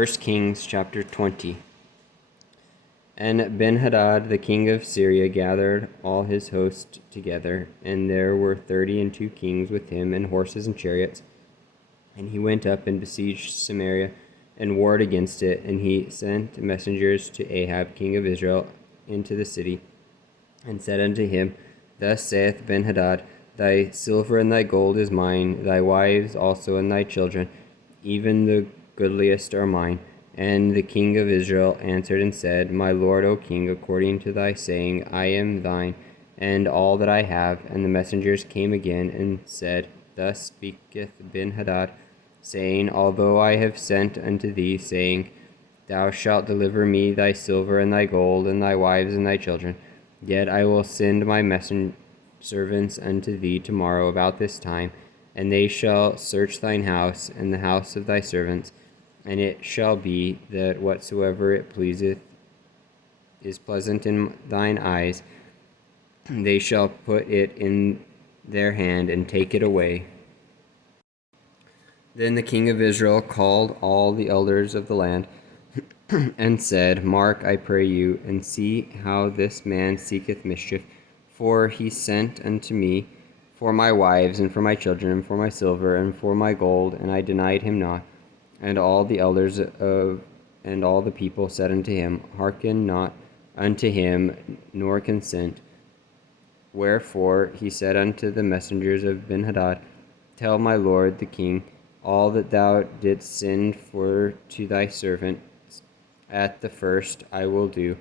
1 Kings chapter 20. And Ben-Hadad the king of Syria gathered all his host together, and there were 32 kings with him, and horses and chariots. And he went up and besieged Samaria, and warred against it. And he sent messengers to Ahab king of Israel into the city, and said unto him, Thus saith Ben-Hadad, Thy silver and thy gold is mine, thy wives also and thy children, even the goodliest are mine. And the king of Israel answered and said, My lord, O king, according to thy saying, I am thine, and all that I have. And the messengers came again and said, Thus speaketh Ben-Hadad, saying, Although I have sent unto thee, saying, Thou shalt deliver me thy silver and thy gold, and thy wives and thy children, yet I will send my servants unto thee tomorrow about this time, and they shall search thine house and the house of thy servants. And it shall be that whatsoever it pleaseth is pleasant in thine eyes, they shall put it in their hand and take it away. Then the king of Israel called all the elders of the land and said, Mark, I pray you, and see how this man seeketh mischief. For he sent unto me for my wives, and for my children, and for my silver, and for my gold, and I denied him not. And all the elders and all the people said unto him, Hearken not unto him, nor consent. Wherefore he said unto the messengers of Ben-Hadad, Tell my lord the king all that thou didst send for to thy servant. At the first I will do,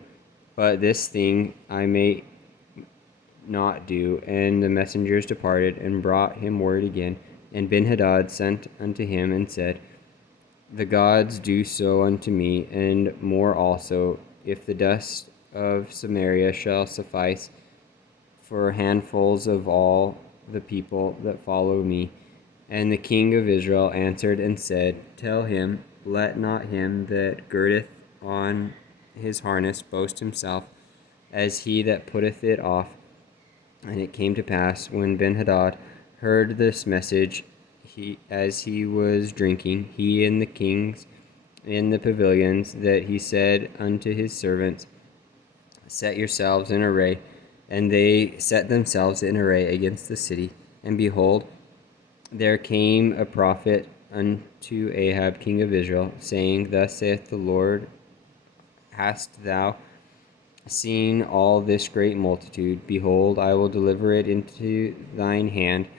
but this thing I may not do. And the messengers departed, and brought him word again. And Ben-Hadad sent unto him, and said, The gods do so unto me, and more also, if the dust of Samaria shall suffice for handfuls of all the people that follow me. And the king of Israel answered and said, Tell him, let not him that girdeth on his harness boast himself, as he that putteth it off. And it came to pass, when Ben-Hadad heard this message, as he was drinking, he and the kings in the pavilions, that he said unto his servants, Set yourselves in array. And they set themselves in array against the city. And behold, there came a prophet unto Ahab king of Israel, saying, Thus saith the Lord, Hast thou seen all this great multitude? Behold, I will deliver it into thine hand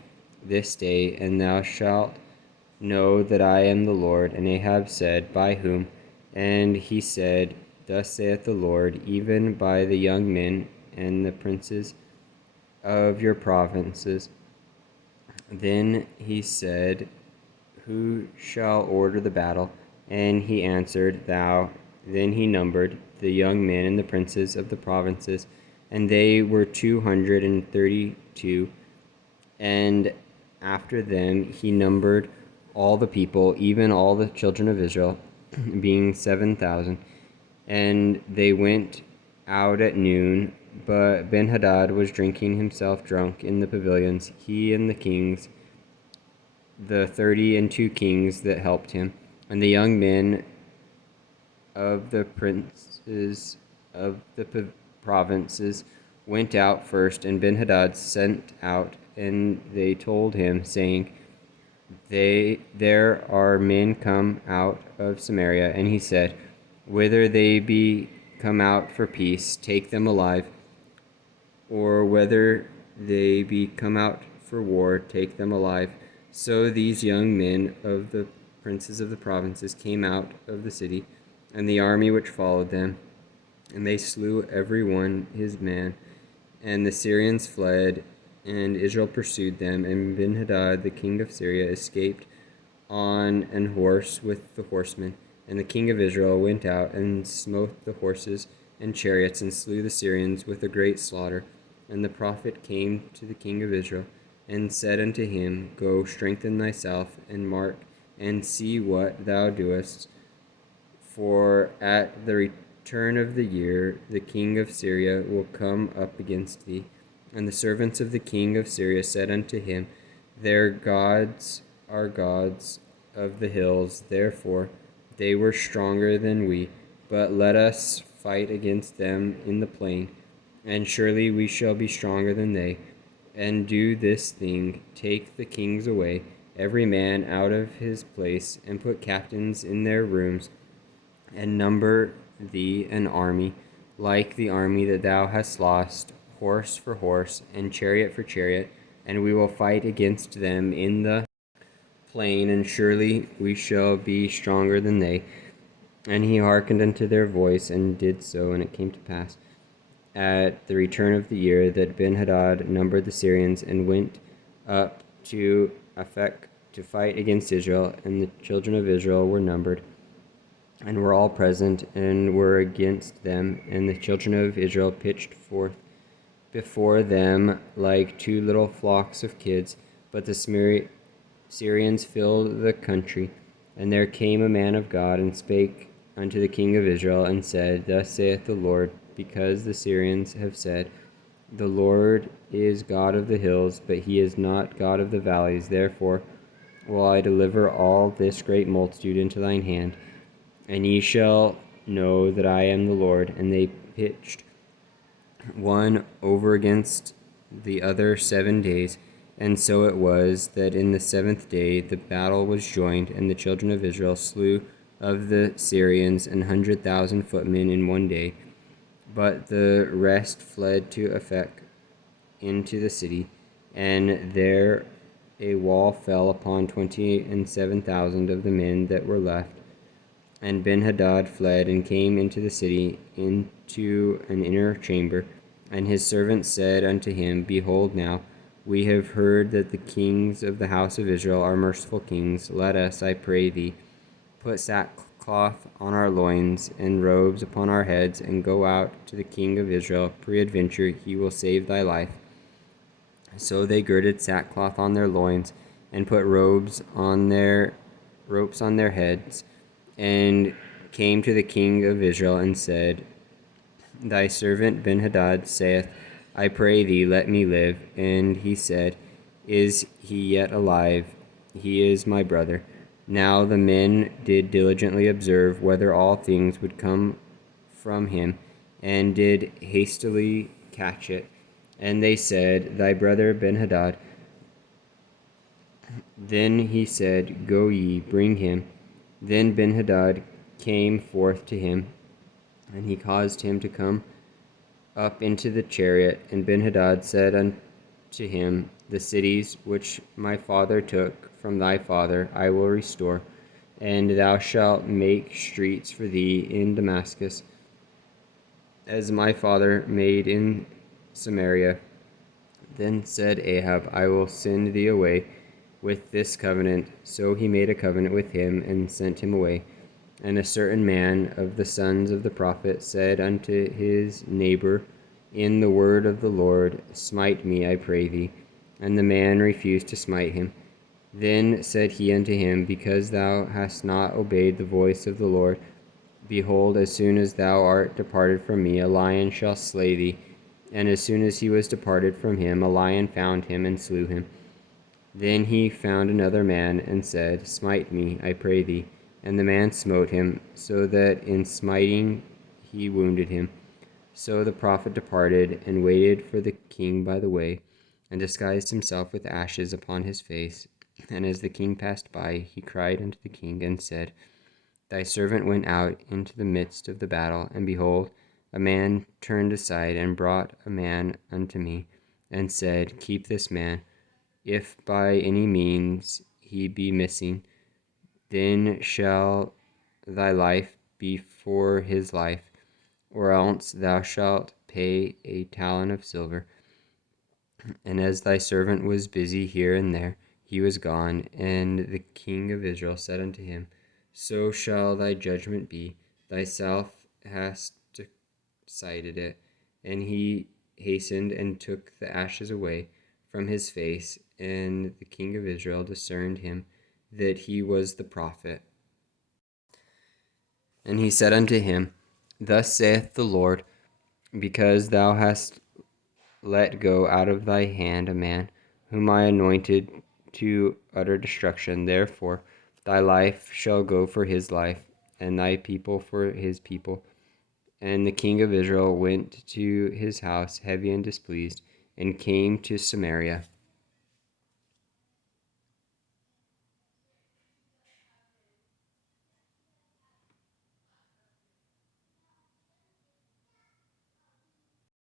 this day, and thou shalt know that I am the Lord. And Ahab said, By whom? And he said, Thus saith the Lord, even by the young men and the princes of your provinces. Then he said, Who shall order the battle? And he answered, Thou. Then he numbered the young men and the princes of the provinces, and they were 232. And after them he numbered all the people, even all the children of Israel, being 7,000. And they went out at noon, but Ben-Hadad was drinking himself drunk in the pavilions, he and the kings, the 32 kings that helped him. And the young men of the princes of the provinces went out first, and Ben-Hadad sent out, and they told him, saying, There are men come out of Samaria. And he said, Whether they be come out for peace, take them alive, or whether they be come out for war, take them alive. So these young men of the princes of the provinces came out of the city, and the army which followed them, and they slew every one his man. And the Syrians fled, and Israel pursued them. And Ben-Hadad the king of Syria escaped on an horse with the horsemen. And the king of Israel went out and smote the horses and chariots, and slew the Syrians with a great slaughter. And the prophet came to the king of Israel, and said unto him, Go, strengthen thyself, and mark, and see what thou doest. For at the return of the year the king of Syria will come up against thee. And the servants of the king of Syria said unto him, Their gods are gods of the hills, therefore They were stronger than we, but let us fight against them in the plain, and surely we shall be stronger than they. And do this thing, take the kings away, every man out of his place, and put captains in their rooms, and number thee an army, like the army that thou hast lost, horse for horse, and chariot for chariot, and we will fight against them in the plain, and surely we shall be stronger than they. And he hearkened unto their voice, and did so. And it came to pass at the return of the year that Benhadad numbered the Syrians, and went up to Aphek to fight against Israel. And the children of Israel were numbered, and were all present, and were against them. And the children of Israel pitched forth before them like two little flocks of kids. But the Syrians filled the country. And there came a man of God, and spake unto the king of Israel, and said, Thus saith the Lord, because the Syrians have said, The Lord is God of the hills, but he is not God of the valleys. Therefore will I deliver all this great multitude into thine hand, and ye shall know that I am the Lord. And they pitched one over against the other 7 days. And so it was that in the 7th day the battle was joined, and the children of Israel slew of the Syrians 100,000 footmen in 1 day. But the rest fled to Aphek into the city, and there a wall fell upon 27,000 of the men that were left. And Benhadad fled, and came into the city, into an inner chamber. And his servants said unto him, Behold, now we have heard that the kings of the house of Israel are merciful kings. Let us, I pray thee, put sackcloth on our loins, and robes upon our heads, and go out to the king of Israel. Peradventure he will save thy life. So they girded sackcloth on their loins, and put ropes on their heads, and came to the king of Israel, and said, Thy servant Benhadad saith, I pray thee, let me live. And he said, Is he yet alive? He is my brother. Now the men did diligently observe whether all things would come from him, and did hastily catch it. And they said, Thy brother Benhadad. Then he said, Go ye, bring him. Then Benhadad came forth to him, and he caused him to come up into the chariot. And Benhadad said unto him, The cities which my father took from thy father I will restore, and thou shalt make streets for thee in Damascus, as my father made in Samaria. Then said Ahab, I will send thee away with this covenant. So he made a covenant with him, and sent him away. And a certain man of the sons of the prophet said unto his neighbor in the word of the Lord, Smite me, I pray thee. And the man refused to smite him. Then said he unto him, Because thou hast not obeyed the voice of the Lord, behold, as soon as thou art departed from me, a lion shall slay thee. And as soon as he was departed from him, a lion found him, and slew him. Then he found another man, and said, Smite me, I pray thee. And the man smote him, so that in smiting he wounded him. So the prophet departed, and waited for the king by the way, and disguised himself with ashes upon his face. And as the king passed by, he cried unto the king, and said, Thy servant went out into the midst of the battle, and behold, a man turned aside, and brought a man unto me, and said, Keep this man. If by any means he be missing, then shall thy life be for his life, or else thou shalt pay a talent of silver. And as thy servant was busy here and there, he was gone. And the king of Israel said unto him, So shall thy judgment be. Thyself hast decided it. And he hastened and took the ashes away from his face. And the king of Israel discerned him that he was the prophet. And he said unto him, Thus saith the Lord, because thou hast let go out of thy hand a man whom I anointed to utter destruction, therefore thy life shall go for his life, and thy people for his people. And the king of Israel went to his house heavy and displeased, and came to Samaria.